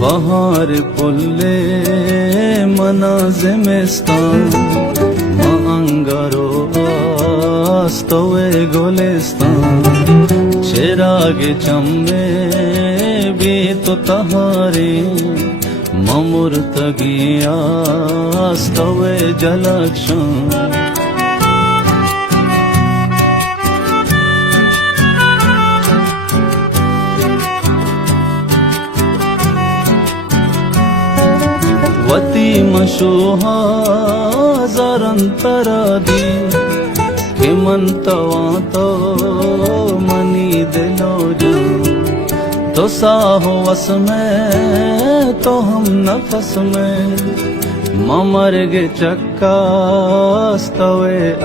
bahar pulle manazimestan ma angaro astowe golestan chirage chamme bhi to tahare mamurtagiya astowe jalakshan वती मशोहा जरंतरादी हेमंतवा तो money दिलो जो तो साहो वस में तो हम नफस में ममर गे चक्कास्तवे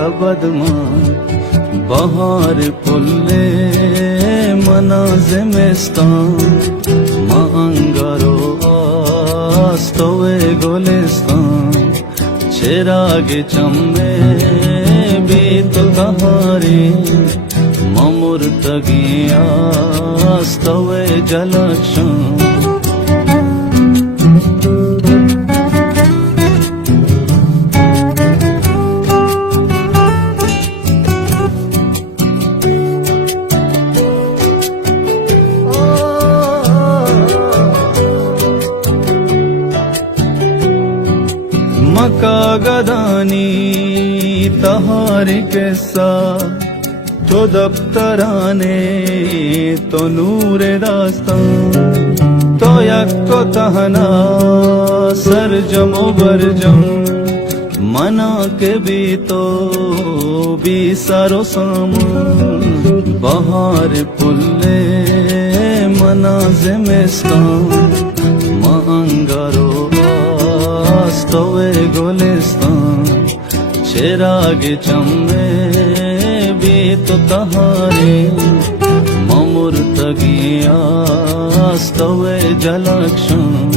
अबद मां बहार पुल्ले मनाज़िमिस्तान मांगरो आस्तवे गोलिस्तान चिरागे चम्मे भी तो तहारे ममुर्तगिया आस्तवे जलक्षण मका गदानी तहारे कैसा तो दफ्तराने तो नूरे दास्तान तो यक्को तहना सरजमो बरजम मना के भी तो भी सारो सामान बहार पुल्ले मनाज़िमिस्तान मांगरो आस्तवे गोलिस्तान चिरागे चम्मे भी तो तहारे ममुर्तगिया आस्तवे जलक्षण